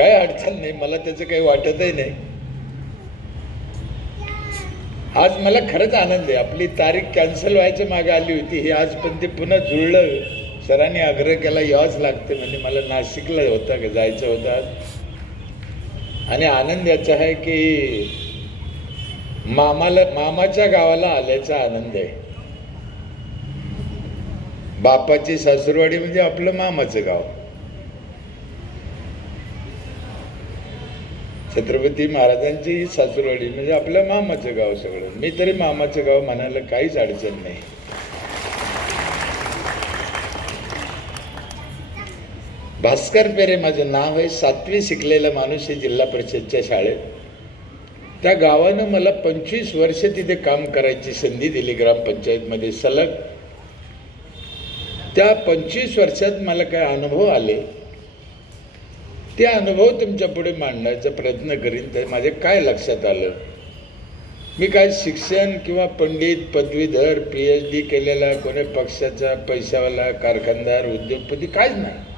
काय अडचण नाही, मला त्याचं काही वाटतही नाही. आज मला खरंच आनंद आहे. आपली तारीख कॅन्सल व्हायच्या मागे आली होती, हे आज पण ते पुन्हा जुळलं. सरांनी आग्रह केला यावंच लागते, म्हणजे मला नाशिकला होतं जायचं होतं आज. आणि आनंद याचा आहे की मामाच्या गावाला आल्याचा आनंद आहे. बापाची सासूरवाडी म्हणजे आपलं मामाचं गाव. छत्रपती महाराजांची सासूरवाडी म्हणजे आपलं मामाचं गाव सगळं. मी तरी मामाचं गाव म्हणायला काहीच अडचण नाही. भास्कर पेरे माझं नाव आहे. 7वी शिकलेला माणूस आहे जिल्हा परिषदच्या शाळेत. त्या गावानं मला 25 वर्ष तिथे काम करायची संधी दिली ग्रामपंचायतमध्ये सलग. त्या 25 वर्षात मला काय अनुभव आले, ते अनुभव तुमच्या पुढे मांडण्याचा प्रयत्न करीन. तर माझे काय लक्षात आलं, मी काय शिक्षण किंवा पंडित पदवीधर PhD केलेला कोणी पक्षाचा पैशावाला कारखानदार उद्योगपती काहीच नाही.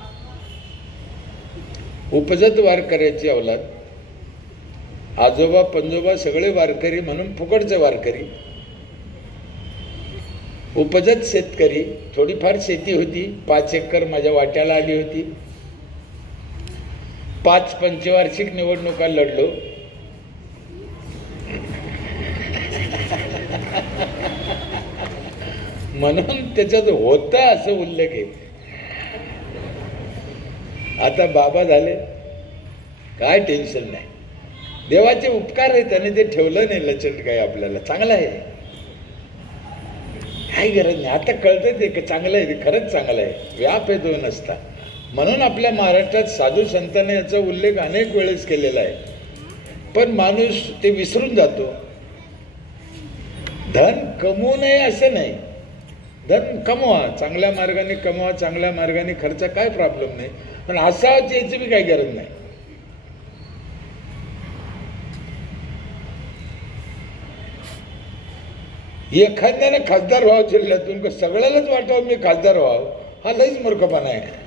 उपजत वारकऱ्याची अवलाद. आजोबा पंजोबा सगळे वारकरी म्हणून फुकटचे वारकरी. उपजत शेतकरी. थोडीफार शेती होती, 5 एकर माझ्या वाट्याला आली होती. 5 पंचवार्षिक निवडणुका लढलो. म्हणून त्याच्यात होता असं उल्लेख आहे. आता बाबा झाले, काय टेन्शन नाही. देवाचे उपकार आहे, त्याने ते ठेवलं नाही लचट काय आपल्याला. चांगलं आहे, काही गरज नाही. आता कळतं ते चांगलं आहे, ते खरंच चांगलं आहे. व्याप आहे तो नसता. म्हणून आपल्या महाराष्ट्रात साधू संतांनी याचा उल्लेख अनेक वेळेस केलेला आहे. पण माणूस ते विसरून जातो. धन कमवू नये असं नाही, धन कमवा, चांगल्या मार्गाने कमवा, चांगल्या मार्गाने खर्च, काय प्रॉब्लेम नाही. पण असावं याची बी काही गरज नाही. एखाद्याने खासदार व्हावं जिल्ह्यातून, सगळ्यालाच वाटावं मी खासदार व्हावं, हा लईच मूर्खपणा आहे.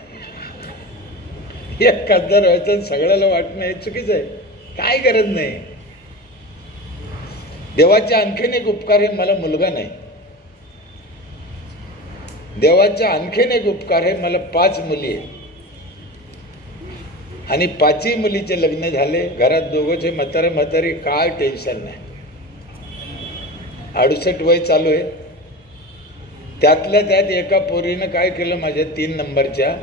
एक खासदार व्हायचं सगळ्याला वाटणं हे चुकीचं आहे. काय गरज नाही. देवाचे आणखीन एक उपकार आहे, मला मुलगा नाही. देवाचा आणखीन एक उपकार आहे, मला 5 मुली आहेत आणि 5ही मुलीचे लग्न झाले. घरात दोघंचे म्हातारी, काय टेन्शन नाही. 68 वय चालू आहे. त्यातल्या त्यात एका पोरीनं काय केलं, माझ्या 3 नंबरच्या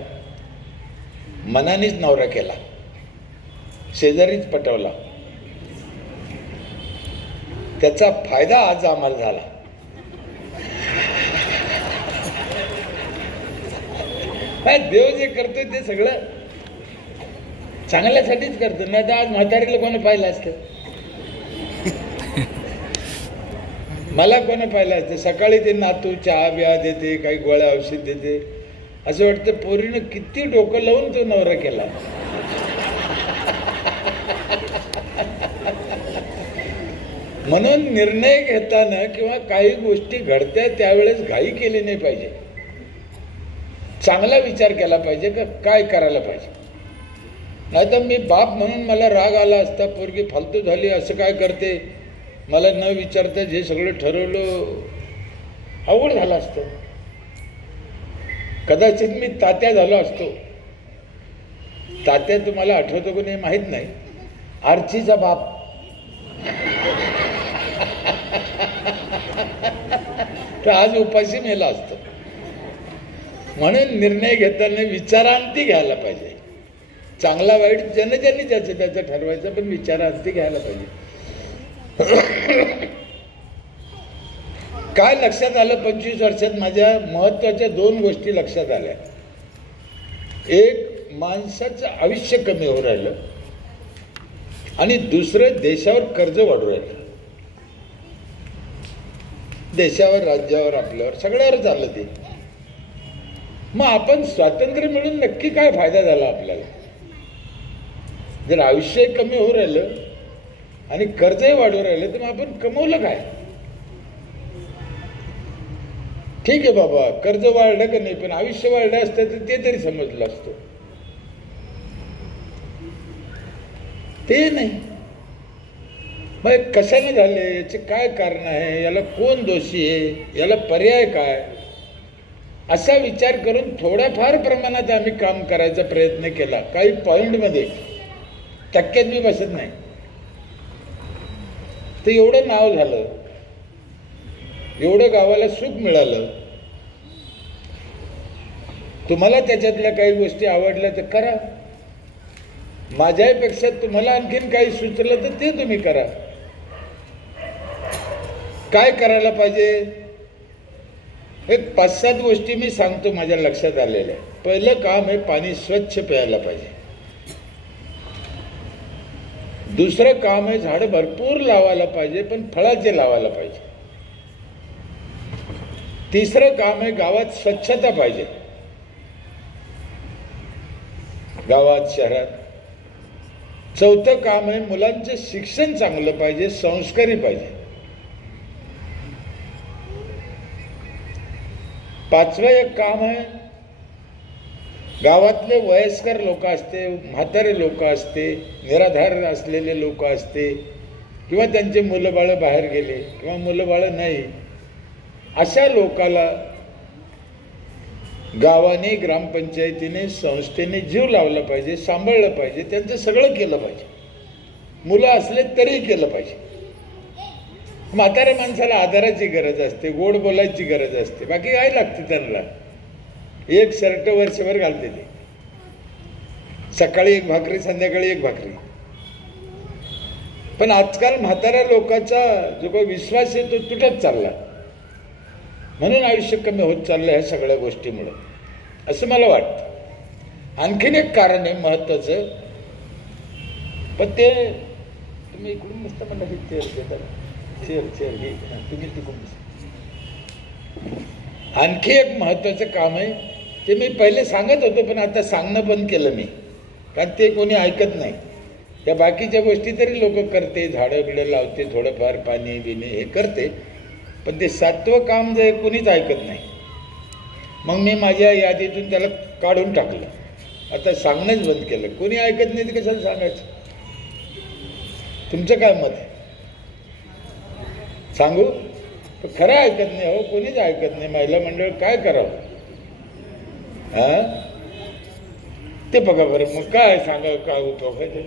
मनानेच नवरा केला, शेजारीच पटवला. त्याचा फायदा आज आम्हाला झाला. देव जे करतोय ते सगळं चांगल्यासाठीच करतो. नाही तर आज म्हातारीला कोणी पाहिलं असतं, मला कोणी पाहिलं असतं. सकाळी ते नातू चहा बिहा देते, काही गोळ्या औषध देते. असं वाटतं पोरीनं किती डोकं लावून तो नवरा केला. म्हणून निर्णय घेताना किंवा काही गोष्टी घडत्या त्यावेळेस घाई केली नाही पाहिजे. चांगला विचार केला पाहिजे का काय करायला पाहिजे. नाहीतर मी बाप म्हणून मला राग आला असता, पोरगी फालतू झाली, असं काय करते, मला न विचारता जे सगळं ठरवलं, अवघड झालं असतं. कदाचित मी तात्या झालो असतो. तात्या तुम्हाला आठवतो की नाही माहित नाही, आर्चीचा बाप. तर आज उपाशी मेला असतो. म्हणून निर्णय घेताना विचारांती घ्यायला पाहिजे. चांगला वाईट ज्याने ज्याचं त्याचं ठरवायचं, पण विचारांती घ्यायला पाहिजे. काय लक्षात आलं 25 वर्षात, माझ्या महत्वाच्या 2 गोष्टी लक्षात आल्या. एक, माणसाचं आयुष्य कमी होऊ राहिलं आणि दुसरं, देशावर कर्ज वाढू राहिलं. देशावर, राज्यावर, आपल्यावर, सगळ्यावर चाललं ते. मग आपण स्वातंत्र्य मिळून नक्की काय फायदा झाला आपल्याला. जर आयुष्य कमी होऊ राहिलं आणि कर्जही वाढू राहिलं, तर मग आपण कमवलं काय. ठीक आहे बाबा, कर्ज वाढलं का नाही, पण आयुष्य वाढलं असतं तर ते तरी समजलं असतं. ते नाही. मग कशाने झाले, याचे काय कारण आहे, याला कोण दोषी आहे, याला पर्याय काय, असा विचार करून थोड्याफार प्रमाणात आम्ही काम करायचा प्रयत्न केला. काही पॉइंटमध्ये टक्क्यात मी बसत नाही. ते एवढं नाव झालं, एवढं गावाला सुख मिळालं. तुम्हाला त्याच्यातल्या काही गोष्टी आवडल्या तर करा, माझ्यापेक्षा तुम्हाला आणखीन काही सुचलं तर ते तुम्ही करा. काय करायला पाहिजे, एक 5-7 गोष्टी मी सांगतो माझ्या लक्षात आलेल्या. पहिलं काम आहे पाणी स्वच्छ प्यायला पाहिजे. दुसरं काम आहे झाडं भरपूर लावायला पाहिजे, पण फळाचे लावायला पाहिजे. तिसरं काम आहे गावात स्वच्छता पाहिजे, गावात शहरात. चौथं काम आहे मुलांचं शिक्षण चांगलं पाहिजे, संस्कारी पाहिजे. पाचवं एक काम आहे गावातले वयस्कर लोक असते, म्हातारे लोक असते, निराधार असलेले लोक असते, किंवा त्यांचे मुलं बाळ बाहेर गेले किंवा मुलं बाळ नाही, अशा लोकाला गावाने, ग्रामपंचायतीने, संस्थेने जीव लावला पाहिजे, सांभाळलं पाहिजे, त्यांचं सगळं केलं पाहिजे. मुलं असले तरी केलं पाहिजे. म्हाताऱ्या माणसाला आधाराची गरज असते, गोड बोलायची गरज असते, बाकी काय लागते त्यांना. एक शर्ट वर्षभर घालते ते, सकाळी एक भाकरी, संध्याकाळी एक भाकरी. पण आजकाल म्हाताऱ्या लोकांचा जो काही विश्वास आहे तो तुटत चालला, म्हणून आयुष्य कमी होत चाललं ह्या सगळ्या गोष्टीमुळे, असं मला वाटतं. आणखीन एक कारण आहे महत्वाचं, पण ते तुम्ही इकडून नुसतं म्हणलं की चेअर घे, तुम्ही तिकडून. आणखी एक महत्वाचं काम आहे, ते मी पहिले सांगत होतो पण आता सांगणं बंद केलं मी, कारण ते कोणी ऐकत नाही. त्या बाकीच्या गोष्टी तरी लोक करते, झाडं बिडं लावते, थोडंफार पाणी बिणे हे करते, पण ते 7वं काम जे कोणीच ऐकत नाही. मग मी माझ्या यादीतून त्याला काढून टाकलं, आता सांगणंच बंद केलं. कोणी ऐकत नाही ते कशाला सांगायचं. तुमचं काय मत आहे सांगू? खरं ऐकत नाही हो, कोणीच ऐकत नाही. महिला मंडळ काय करावं, ते बघा बरं. मग काय सांगा, काय उपयोग आहे,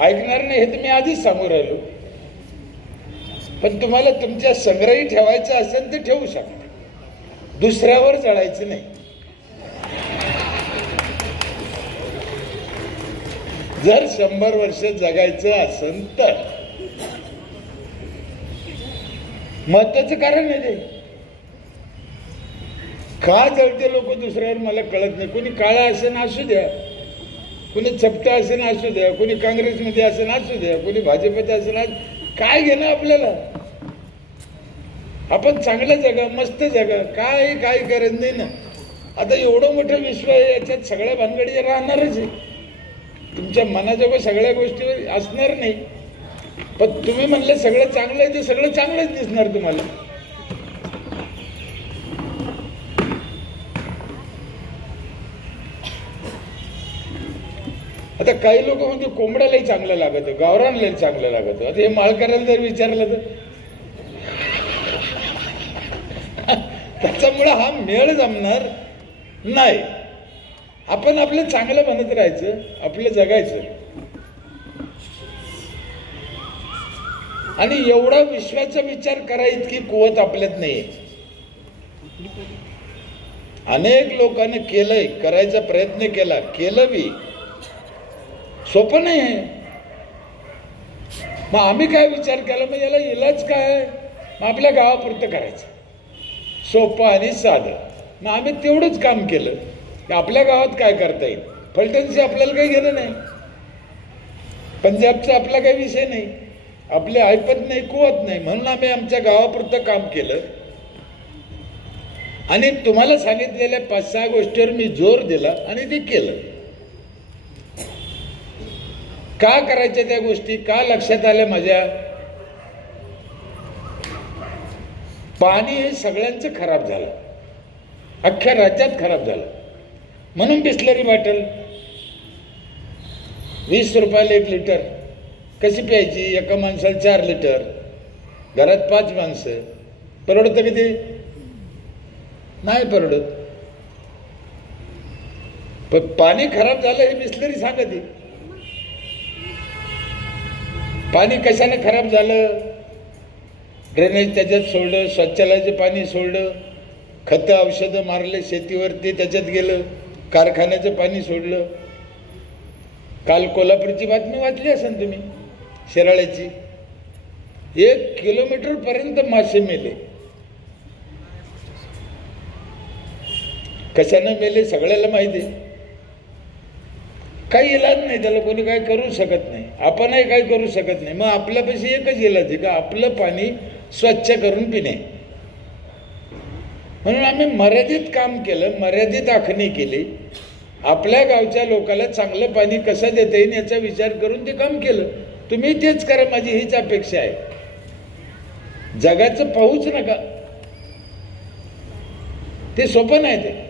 ऐकणार नाही हे तर मी आधीच सांगू राहिलो. पण तुम्हाला तुमच्या संग्रही ठेवायचं असेल तर ठेवू शकता, दुसऱ्यावर जळायचं नाही. जर 100 वर्ष जगायचं असेल तर महत्वाचं कारण आहे ते. का जळते लोक दुसऱ्यावर मला कळत नाही. कोणी काळा असेल असू द्या, कोणी चपटा असेल असू द्या, कोणी काँग्रेसमध्ये असेल असू द्या, कोणी भाजपत असेल, काय घेणं आपल्याला. आपण चांगलं जगा, मस्त जगा, काय गरज नाही ना. आता एवढं मोठं विश्व आहे, याच्यात सगळ्या भानगडी राहणारच आहे. तुमच्या मनाजोगं सगळ्या गोष्टी असणार नाही, पण तुम्ही म्हणले सगळं चांगलं आहे, ते सगळं चांगलंच दिसणार तुम्हाला. आता काही लोक म्हणजे कोंबड्यालाही चांगलं लागत, गावरानलाही चांगलं लागत. आता हे माळकऱ्याला जर विचारलं तर त्याच्यामुळे हा मेळ जमणार नाही. आपण आपलं चांगलं म्हणत राहायचं, आपलं जगायचं. आणि एवढा विश्वाचा विचार करा इतकी कुवत आपल्यात नाही. अनेक लोकांनी केलंय, करायचा प्रयत्न केला, केलं बी, सोपं नाही आहे. मग आम्ही काय विचार केला, मग याला इलाज काय, मग आपल्या गावापुरतं करायचं, सोपं आणि साधं. मग आम्ही तेवढंच काम केलं की आपल्या गावात काय करता येईल. फलटणशी आपल्याला काही घेणं नाही, पंजाबचा आपला काही विषय नाही, आपले ऐपत नाही, कुवत नाही, म्हणून आम्ही आमच्या गावापुरतं काम केलं. आणि तुम्हाला सांगितलेल्या 5-6 गोष्टीवर मी जोर दिला आणि ते केलं. का करायच्या त्या गोष्टी, का लक्षात आल्या माझ्या? पाणी हे सगळ्यांचं खराब झालं, अख्ख्या राज्यात खराब झालं. म्हणून बिस्लरी बॉटल 20 रुपयाला 1 लिटर, कशी प्यायची? एका माणसाला 4 लिटर, घरात 5 माणसं, परवडतं किती? नाही परवडत. पण पाणी खराब झालं हे बिसलरी सांगते. पाणी कशाने खराब झालं? ड्रेनेज त्याच्यात सोडलं, शौचालयाचं पाणी सोडलं, खतं औषधं मारले शेतीवर ते त्याच्यात गेलं, कारखान्याचं पाणी सोडलं. काल कोल्हापूरची बातमी वाचली असेल तुम्ही, शिराळ्याची. 1 किलोमीटर पर्यंत मासे मेले. कशाने मेले सगळ्याला माहिती आहे. काही इलाज नाही त्याला, कोणी काही करू शकत नाही, आपणही काही करू शकत नाही. मग आपल्यापाशी एकच इलाज आहे का आपलं पाणी स्वच्छ करून पिणे. म्हणून आम्ही मर्यादित काम केलं, मर्यादित आखणी केली. आपल्या गावच्या लोकांना चांगलं पाणी कसं देता येईल याचा विचार करून ते काम केलं. तुम्ही तेच करा, माझी हीच अपेक्षा आहे. जगाचं पाहूच नका, ते सोपं नाही ते.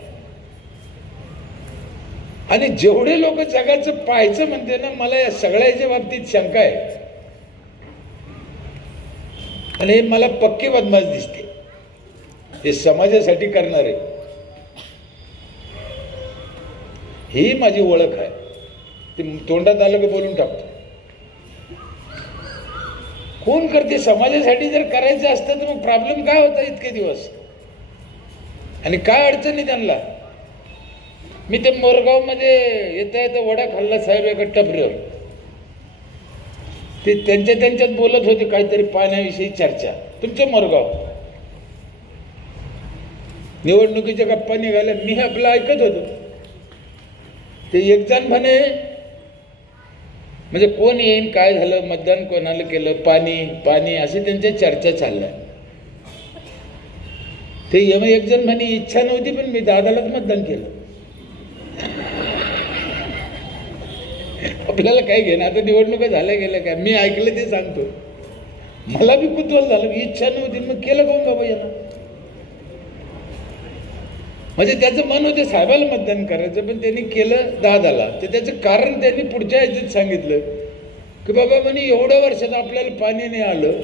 आणि जेवढे लोक जगाचं पाहायचं म्हणते ना, मला या सगळ्याच्या बाबतीत शंका आहे. आणि हे मला पक्की बदमाश दिसते, हे समाजासाठी करणारे. ही माझी ओळख आहे. ते तोंडात आलं की बोलून टाकतो. कोण करते? समाजासाठी जर करायचं असतं तर मग प्रॉब्लेम काय होता इतके दिवस, आणि काय अडचण आहे त्यांना? मी ते मोरगाव मध्ये येता येता वडा खाल्ला साहेब एका टपरीवर. ते त्यांच्यात बोलत होते काहीतरी पाण्याविषयी चर्चा. तुमचं मोरगाव निवडणुकीच्या गप्पा निघाल्या, मी आपलं ऐकत होतो. ते एक जण म्हणे, म्हणजे कोण येईन, काय झालं, मतदान कोणाला केलं, पाणी पाणी असे त्यांच्या चर्चा चालल्या. ते एक जण म्हणे इच्छा नव्हती पण मी दादालाच मतदान केलं. आपल्याला काय घेणं, आता निवडणुका झाल्या गेल्या काय, मी ऐकलं ते सांगतो. मला बी कुतूहल झालं, इच्छा नव्हती मग केलं कोण बाबा याला. म्हणजे त्याचं मन होते साहेबाला मतदान करायचं, पण त्यांनी केलं दादाला. तर त्याचं कारण त्यांनी पुढच्या ह्याच्यात सांगितलं की बाबा म्हणे एवढ्या वर्षात आपल्याला पाणी नाही आलं,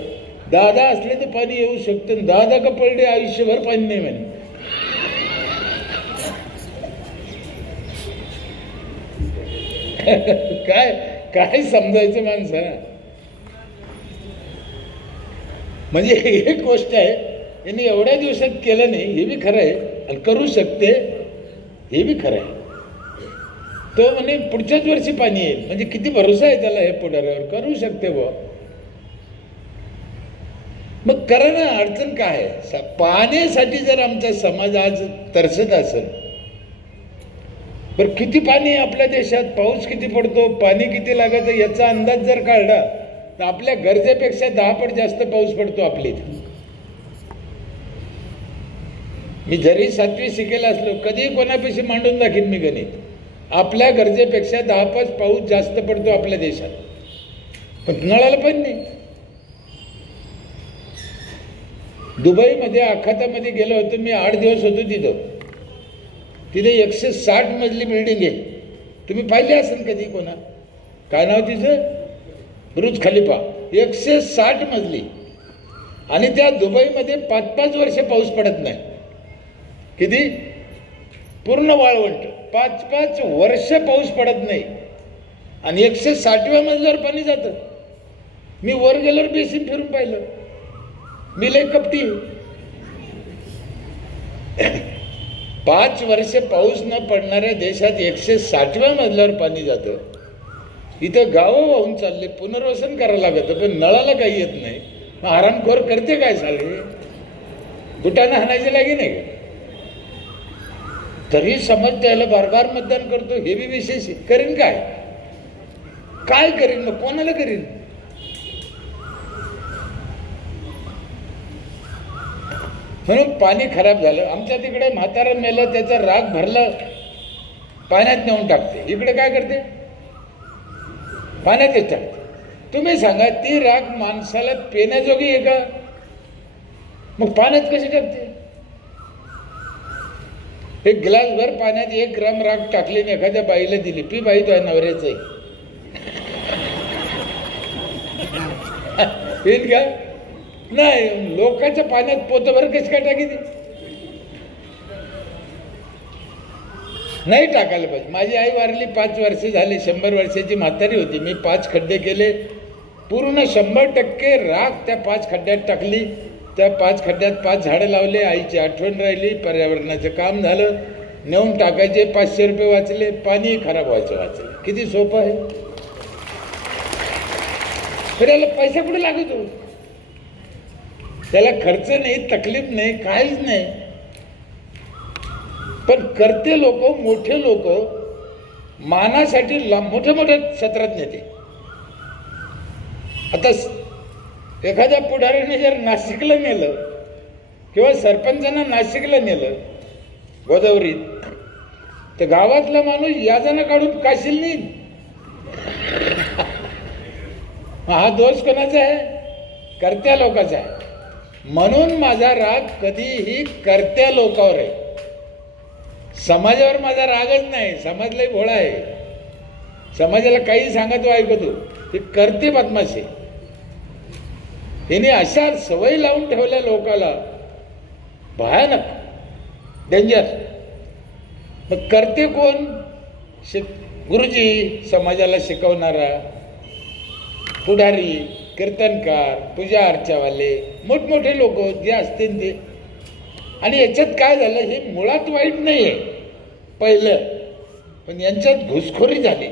दादा असले तर पाणी येऊ शकतं, दादा का पडले आयुष्यभर पाणी नाही म्हणे. काय काय समजायचं माणसाला. म्हणजे एक गोष्ट आहे, यांनी एवढ्या दिवसात केलं नाही हे बी खरं आहे, आणि करू शकते हे बी खरं आहे. तो म्हणे पुढच्याच वर्षी पाणी येईल, म्हणजे किती भरोसा आहे त्याला हे पुढाऱ्यावर, करू शकते बुवा. मग करा ना, अडचण काय आहे? पाण्यासाठी जर आमचा समाज आज तरसत असेल, बरं किती पाणी आहे आपल्या देशात, पाऊस किती पडतो, पाणी किती लागायचं याचा अंदाज जर काढला तर आपल्या गरजेपेक्षा 10 पट जास्त पाऊस पडतो आपली. मी जरी 7वी शिकेला असलो, कधी कोणापेक्षा मांडून दाखीन मी गणित. आपल्या गरजेपेक्षा 10 पट पाऊस जास्त पडतो आपल्या देशात, पण नळाला पण नाही. दुबईमध्ये आखातामध्ये गेलो होतो मी, 8 दिवस होतो तिथं. तिथे 160 मजली बिल्डिंग आहे, तुम्ही पाहिले असेल कधी कोणा, काय नाव तिचं, बुर्ज खलिफा. 160 मजली, आणि त्या दुबईमध्ये 5-5 वर्ष पाऊस पडत नाही. किती? पूर्ण वाळवंट, 5-5 वर्ष पाऊस पडत नाही, आणि 160व्या मजल्यावर पाणी जातं. मी वर गेल्यावर बेसिन फिरून पाहिलं, मी लय कपटी. 5 वर्ष पाऊस न पडणाऱ्या देशात 160व्या मजल्यावर पाणी जातं. इथं गावं वाहून चालले, पुनर्वसन करायला लागतं, पण नळाला काही येत नाही. मग आरामखोर करते काय साले, बुटानं हाणायचे लागे नाही का? तरी समज त्याला बार मतदान करतो, हे बी विशेष. करीन काय, काय करीन मग, कोणाला करीन? म्हणून पाणी खराब झालं. आमच्या तिकडे म्हातारा मेलं, त्याचा राग भरला, पाण्यात नेऊन टाकते. इकडे काय करते, पाण्यात टाकते. तुम्ही सांगा, ती राग माणसाला पिण्याजोगी आहे का? मग पाण्यात कशी टाकते? एक ग्लासभर पाण्यात 1 ग्राम राग टाकली आणि एखाद्या बाईला दिली, पी बाई, तो नवऱ्याच आहे. येईल का? नाही. लोकांच्या पाण्यात पोतभर कशी काय टाकी? नाही टाकायला पाहिजे. माझी आई वारली 5 वर्ष झाले, 100 वर्षाची म्हातारी होती. मी 5 खड्डे केले, पूर्ण 100% राख त्या 5 खड्ड्यात टाकली. त्या 5 खड्ड्यात 5 झाडं लावले. आईची आठवण राहिली, पर्यावरणाचं काम झालं. नेऊन टाकायचे, 500 रुपये वाचले, पाणी खराब व्हायचं वाचले. किती सोपं आहे. फिरायला पैसा कुठे लागतो? त्याला खर्च नाही, तकलीफ नाही, काहीच नाही. पण करते लोक, मोठे लोक मानासाठी मोठ्या मोठ्या क्षेत्रात नेते. आता एखाद्या पुढाऱ्याने जर नाशिकला नेलं किंवा सरपंचांना नाशिकला नेलं गोदावरीत, तर गावातला माणूस याजना काढून काशील नाही. हा दोष कोणाचा आहे? करत्या लोकांचा आहे. म्हणून माझा राग कधीही करत्या लोकांवर आहे. समाजावर माझा रागच नाही. समाज लय भोळा आहे. समाजाला काही सांगतो ऐकतो. ते करते बदमाशी. तिने अशा सवय लावून ठेवल्या लोकाला, भयानक, डेंजर. मग करते कोण? गुरुजी, समाजाला शिकवणारा, पुढारी, कीर्तनकार, पूजा अर्चावाले, मोठमोठे लोक जे असतील ते. आणि याच्यात काय झालं, हे मुळात वाईट नाही आहे पहिलं, पण यांच्यात घुसखोरी झाली.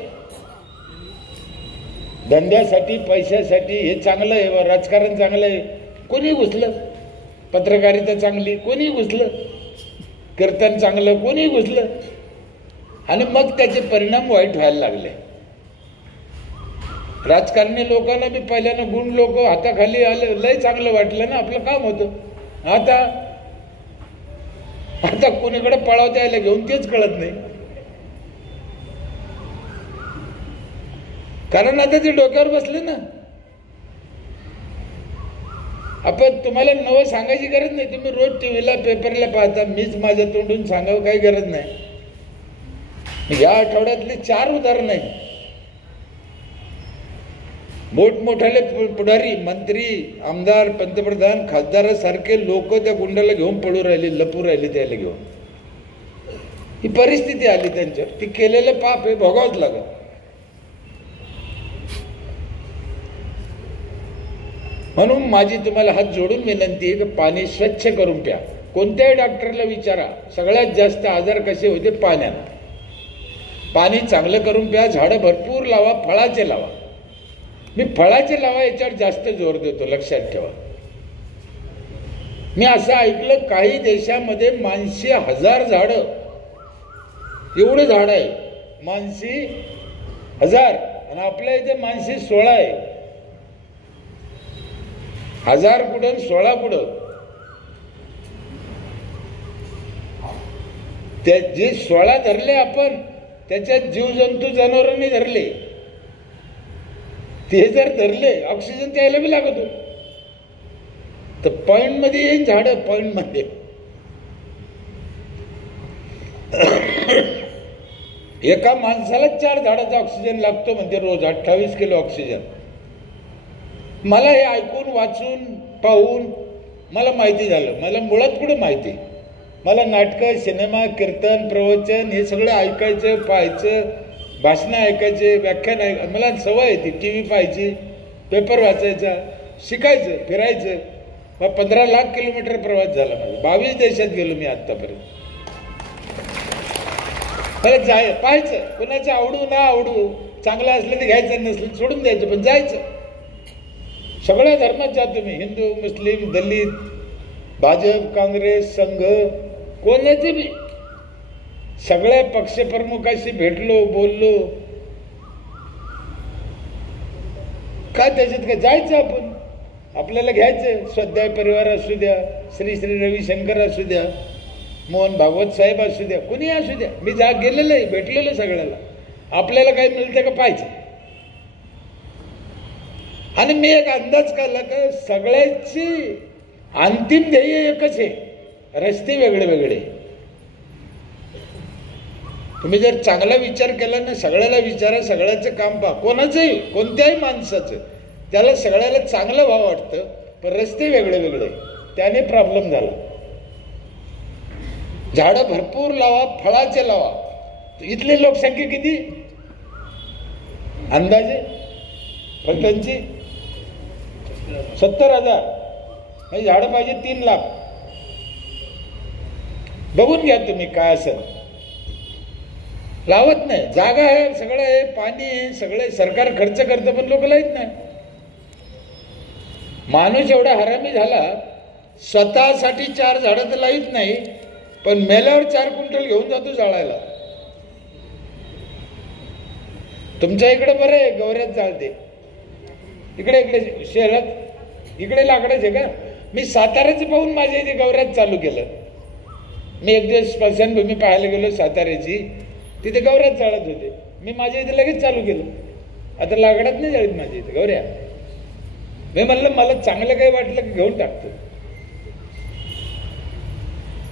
धंद्यासाठी, पैशासाठी. हे चांगलं आहे, राजकारण चांगलं आहे, कोणी घुसलं. पत्रकारिता चांगली, कोणी घुसलं. कीर्तन चांगलं, कोणी घुसलं. आणि मग त्याचे परिणाम वाईट व्हायला लागले. राजकारणी लोकांना बी पहिल्यानं गुण लोक हाताखाली आले, लय चांगलं वाटलं ना, आपलं काम होतं. आता कोणीकडे पळाव द्यायला घेऊन तेच कळत नाही. कारण आता ते डोक्यावर बसले ना. आपण तुम्हाला नवं सांगायची गरज नाही. तुम्ही रोज टीव्हीला, पेपरला पाहता. मीच माझ्या तोंडून सांगावं काही गरज नाही. या आठवड्यातली 4 उदाहरणं आहे. मोठमोठाले पुढारी, मंत्री, आमदार, पंतप्रधान, खासदारासारखे लोक त्या गुंडाला घेऊन पळू राहिले, लपू राहिले त्याला घेऊन. ही परिस्थिती आली त्यांच्यावर. ती केलेलं पाप हे भोगावंच लागत. म्हणून माझी तुम्हाला हात जोडून विनंती आहे की पाणी स्वच्छ करून प्या. कोणत्याही डॉक्टरला विचारा, सगळ्यात जास्त आजार कसे होते? पाण्यानं. पाणी चांगलं करून प्या. झाडं भरपूर लावा, फळाचे लावा. मी फळाचे लावा याच्यावर जास्त जोर देतो, लक्षात ठेवा. मी असं ऐकलं काही देशामध्ये मानशी 1000 झाडं, एवढे झाड आहे. मानशी 1000 आणि आपल्या इथे मानशी 16 आहे. 1000 कुठं 16 कुठं? त्या जे 16 धरले आपण, त्याच्यात जीवजंतू, जनावरांनी धरले. ते जर धरले, ऑक्सिजन त्याला बी लागतो. तर पॉइंट मध्ये येईन झाड. पॉइंट मध्ये एका माणसाला 4 झाडाचा ऑक्सिजन लागतो म्हणजे रोज 28 किलो ऑक्सिजन. मला हे ऐकून, वाचून, पाहून मला माहिती झालं. मला मुळात कुठं माहिती. मला नाटकं, सिनेमा, कीर्तन, प्रवचन हे सगळं ऐकायचं, पाहायचं, भाषणं ऐकायचे, व्याख्यान मला सवय आहे ती. टी व्ही पाहायची, पेपर वाचायचा, शिकायचं, फिरायचं. मग 15 लाख किलोमीटर प्रवास झाला माझा. 22 देशात गेलो मी आत्तापर्यंत. मला पाहायचं, कुणाचं आवडू ना आवडू, चांगलं असलं तर घ्यायचं, नसलं सोडून द्यायचं, पण जायचं. सगळ्या धर्मात जातो मी. हिंदू, मुस्लिम, दलित, भाजप, काँग्रेस, संघ, कोणाचे बी. सगळ्या पक्षप्रमुखाशी भेटलो, बोललो. काय त्याच्यात काय? जायचं आपण. आपल्याला घ्यायचं. स्वाध्याय परिवार असू द्या, श्री श्री रविशंकर असू द्या, मोहन भागवत साहेब असू द्या, कुणी असू द्या. मी गेलेलं आहे, भेटलेलं सगळ्याला. आपल्याला काही मिळतं का पाहिजे. आणि मी एक अंदाज काढला का सगळ्याची अंतिम ध्येय एकच आहे, रस्ते वेगळे वेगळे. तुम्ही जर चांगला विचार केला ना, सगळ्याला विचारा, सगळ्याचं काम पहा, कोणाचंही, कोणत्याही माणसाचं. त्याला सगळ्याला चांगलं व्हावं वाटतं, पण रस्ते वेगळे वेगळे, त्याने प्रॉब्लेम झाला. झाडं भरपूर लावा, फळाचे लावा. इथली लोकसंख्या किती अंदाजे फलटणची? 70,000. म्हणजे झाडं पाहिजे 3 लाख. बघून घ्या तुम्ही काय असेल. लावत नाही. जागा आहे, सगळं आहे, पाणी आहे, सगळं सरकार खर्च करतं, पण लोक लावत नाही. माणूस एवढा हरामी झाला, स्वतःसाठी 4 झाडं तर लावत नाही, पण मेल्यावर 4 क्विंटल घेऊन जातो जाळायला. तुमच्या इकडे बरं आहे, गवऱ्यात जाळते. इकडे इकडे शहरात इकडे लाकडाचे का? मी साताऱ्याचं पाहून माझ्या इथे गवऱ्यात चालू केलं. मी एक दिवस स्मशानभूमी पाहायला गेलो साताऱ्याची, तिथे गवऱ्यात जाळत होते. मी माझ्या इथे लगेच चालू केलं. आता लाकडात नाही जाळीत माझ्या इथे गवऱ्या. मी म्हणलं मला चांगलं काही वाटलं की घेऊन टाकतो.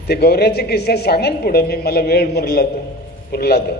ते गवऱ्याचे किस्सा सांगा पुढं, मी मला वेळ पुरला तर.